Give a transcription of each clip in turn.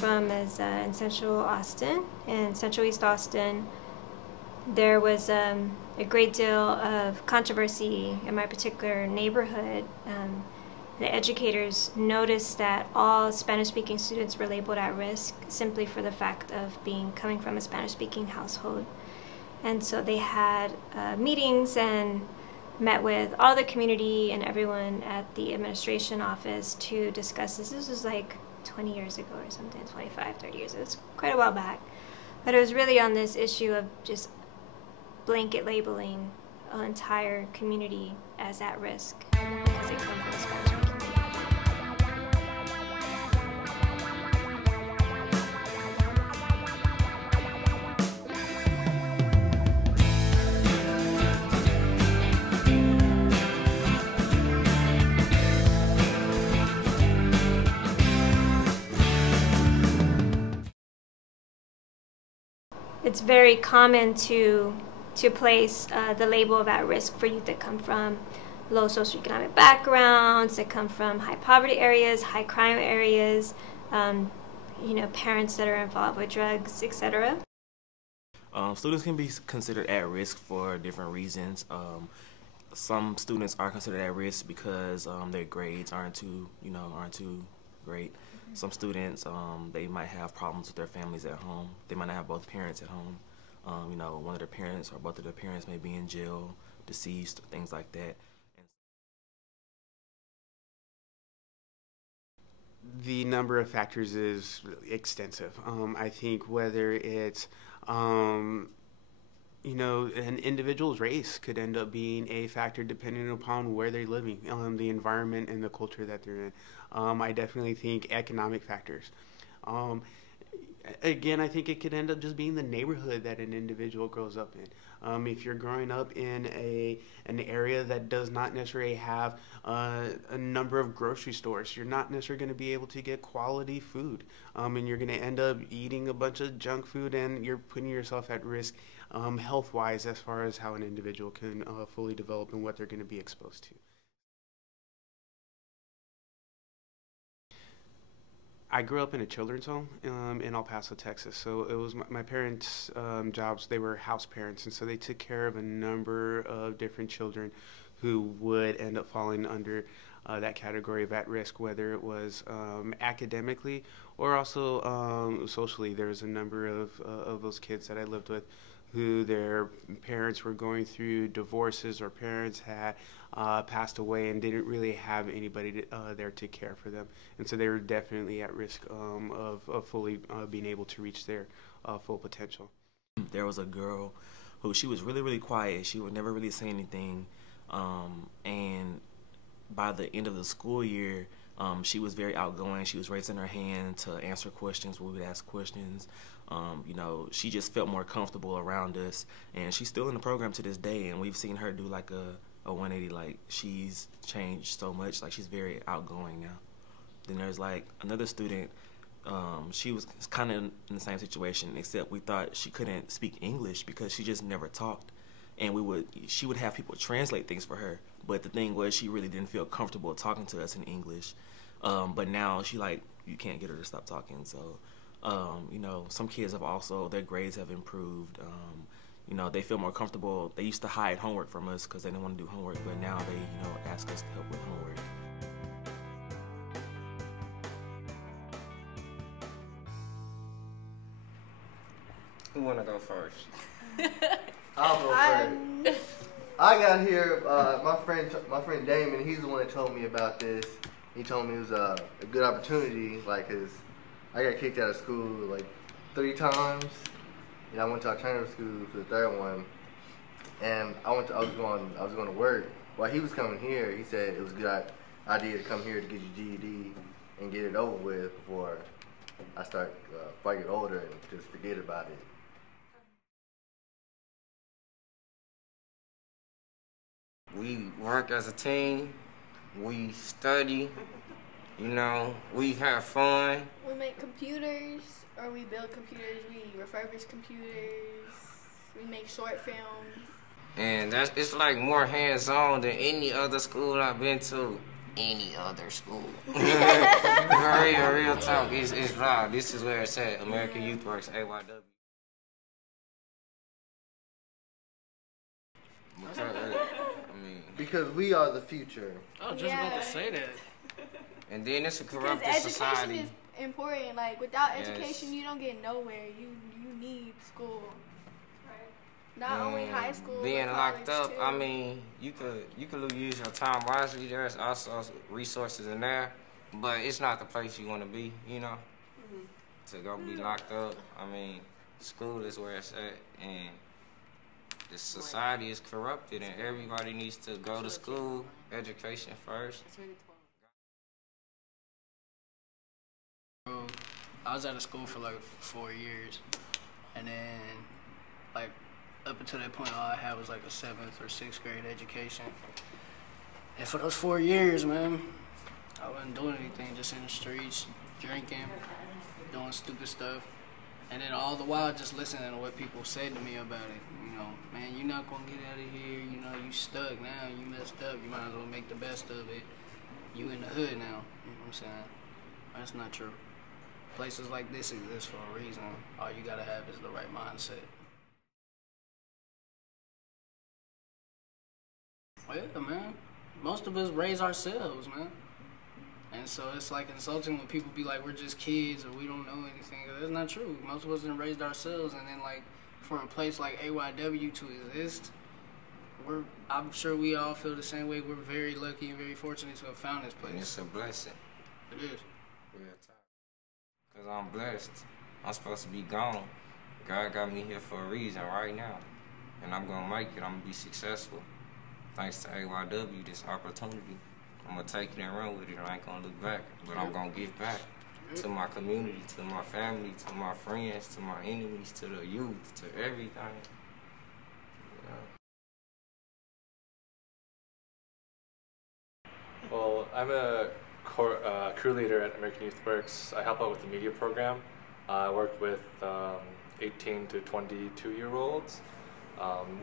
from is in Central Austin. In Central East Austin, there was a great deal of controversy in my particular neighborhood. The educators noticed that all Spanish-speaking students were labeled at risk simply for the fact of coming from a Spanish-speaking household. And so they had meetings and met with all the community and everyone at the administration office to discuss this. This was like 20 years ago or something, 25, 30 years ago. It's quite a while back. But it was really on this issue of just blanket labeling an entire community as at risk because they come from a Spanish-speaking community. It's very common to place the label of at risk for youth that come from low socioeconomic backgrounds, that come from high poverty areas, high crime areas, parents that are involved with drugs, etc. Students can be considered at risk for different reasons. Some students are considered at risk because their grades aren't too great. Some students, they might have problems with their families at home. They might not have both parents at home. One of their parents or both of their parents may be in jail, deceased, things like that. The number of factors is really extensive. I think whether it's, an individual's race could end up being a factor depending upon where they're living, the environment and the culture that they're in. I definitely think economic factors. Again, I think it could end up just being the neighborhood that an individual grows up in. If you're growing up in an area that does not necessarily have a number of grocery stores, you're not necessarily going to be able to get quality food, and you're going to end up eating a bunch of junk food, and you're putting yourself at risk health-wise as far as how an individual can fully develop and what they're going to be exposed to. I grew up in a children's home in El Paso, Texas. So it was my parents' jobs. They were house parents, and so they took care of a number of different children who would end up falling under that category of at risk, whether it was academically or also socially. There was a number of those kids that I lived with who their parents were going through divorces, or parents had passed away and didn't really have anybody there to care for them. And so they were definitely at risk of fully being able to reach their full potential. There was a girl who, she was really, really quiet. She would never really say anything. And by the end of the school year, she was very outgoing. She was raising her hand to answer questions. We would ask questions. She just felt more comfortable around us, and she's still in the program to this day, and we've seen her do like a 180. Like, she's changed so much. Like, she's very outgoing now. Then there's like another student. She was kind of in the same situation, except we thought she couldn't speak English because she just never talked, and she would have people translate things for her. But the thing was, she really didn't feel comfortable talking to us in English. But now you can't get her to stop talking. So, some kids have also, their grades have improved. They feel more comfortable. They used to hide homework from us because they didn't want to do homework, but now they, ask us to help with homework. Who wanna go first? I'll go first. I got here, my friend Damon, he's the one that told me about this. He told me it was a good opportunity, cause I got kicked out of school 3 times. I went to alternative school for the 3rd one, and I was going to work. While he was coming here, he said it was a good idea to come here to get your GED and get it over with before I start before I get older and just forget about it. We work as a team, we study, we have fun. We make computers, or we build computers, we refurbish computers, we make short films. And it's like more hands-on than any other school I've been to. Any other school. real talk. It's raw. This is where it's at. American Youth Works, AYW. Because we are the future. I was just about to say that. And then it's a corrupted education society. is important. Like without education, you don't get nowhere. You need school. Not only high school, being but locked up, too. I mean, you could use your time wisely. There's also resources in there, but it's not the place you want to be, you know, to go be locked up. I mean, school is where it's at, and the society is corrupted, and everybody needs to go to school, education first. I was out of school for like 4 years, and then like up until that point, all I had was like a 7th or 6th grade education. And for those 4 years, man, I wasn't doing anything, just in the streets, drinking, doing stupid stuff. And then all the while just listening to what people said to me about it. You know, man, you're not gonna get out of here, you know, you stuck now, you messed up, you might as well make the best of it. You in the hood now, you know what I'm saying? That's not true. Places like this exist for a reason. All you gotta have is the right mindset. Yeah, man. Most of us raise ourselves, man. And so it's like insulting when people be like, we're just kids or we don't know anything. That's not true. Most of us done raised ourselves, and then like for a place like AYW to exist, I'm sure we all feel the same way. We're very lucky and very fortunate to have found this place. And it's a blessing. It is. Real talk. Because I'm blessed. I'm supposed to be gone. God got me here for a reason right now. And I'm going to make it. I'm going to be successful. Thanks to AYW, this opportunity. I'm going to take it and run with it. I ain't going to look back. But I'm going to give back to my community, to my family, to my friends, to my enemies, to the youth, to everything. Well, I'm a crew leader at American Youth Works. I help out with the media program. I work with 18 to 22-year-olds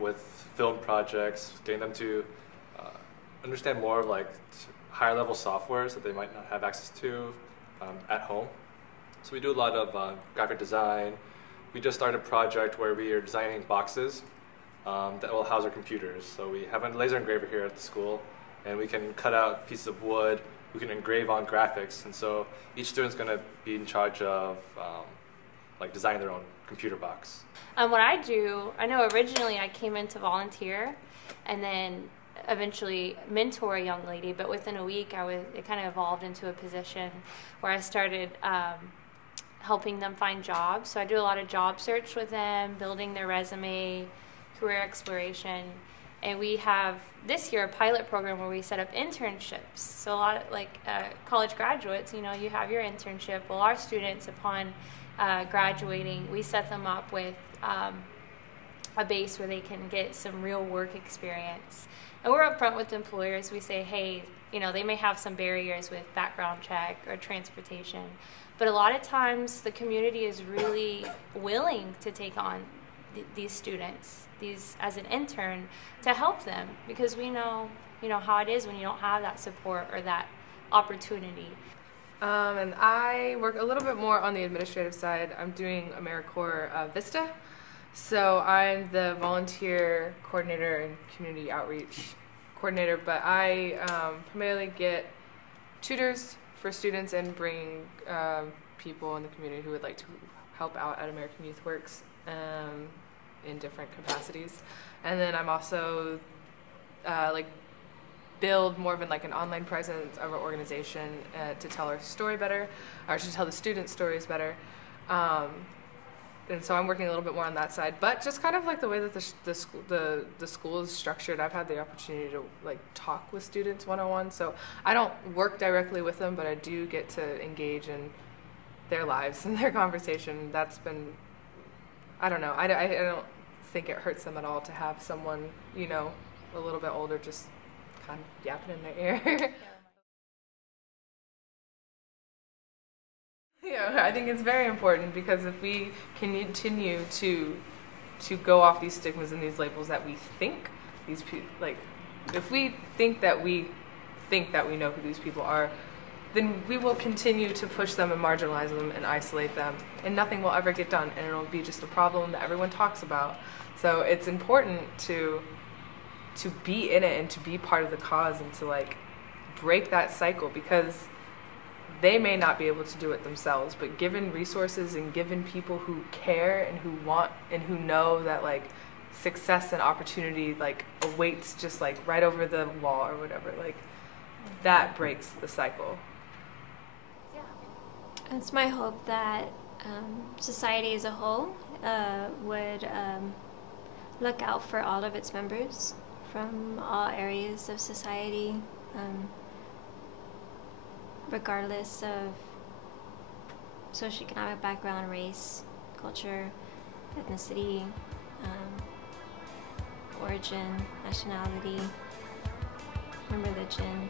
with film projects, getting them to understand more of like higher level softwares that they might not have access to at home. So we do a lot of graphic design. We just started a project where we are designing boxes that will house our computers. So we have a laser engraver here at the school, and we can cut out pieces of wood. We can engrave on graphics, and so each student's going to be in charge of like designing their own computer box. What I do, I know originally I came in to volunteer, and then eventually mentor a young lady, but within a week it kind of evolved into a position where I started helping them find jobs. So I do a lot of job search with them, building their resume, career exploration, and we have this year a pilot program where we set up internships. So a lot of like college graduates, you know, you have your internship. Well, our students, upon graduating, we set them up with a base where they can get some real work experience. And we're upfront with employers. We say, hey, you know, they may have some barriers with background check or transportation, but a lot of times the community is really willing to take on these students, as an intern, to help them, because we know, you know, how it is when you don't have that support or that opportunity. And I work a little bit more on the administrative side. I'm doing AmeriCorps Vista. So I'm the volunteer coordinator and community outreach coordinator, but I primarily get tutors for students and bring people in the community who would like to help out at American Youth Works in different capacities. And then I'm also like build more of an online presence of our organization to tell our story better, or to tell the students' stories better. And so I'm working a little bit more on that side, but just kind of like the way that the school is structured, I've had the opportunity to like talk with students one-on-one. So I don't work directly with them, but I do get to engage in their lives and their conversation. That's been, I don't know, I don't think it hurts them at all to have someone, you know, a little bit older just kind of yapping in their ear. Yeah, I think it's very important, because if we continue to go off these stigmas and these labels that we think these people, like, if we think that we know who these people are, then we will continue to push them and marginalize them and isolate them, and nothing will ever get done, and it'll be just a problem that everyone talks about. So it's important to be in it and to be part of the cause and to like break that cycle, because they may not be able to do it themselves, but given resources and given people who care and who want and who know that like success and opportunity like awaits just like right over the wall or whatever, like that breaks the cycle. It's my hope that society as a whole would look out for all of its members from all areas of society, regardless of socioeconomic background, race, culture, ethnicity, origin, nationality, and religion.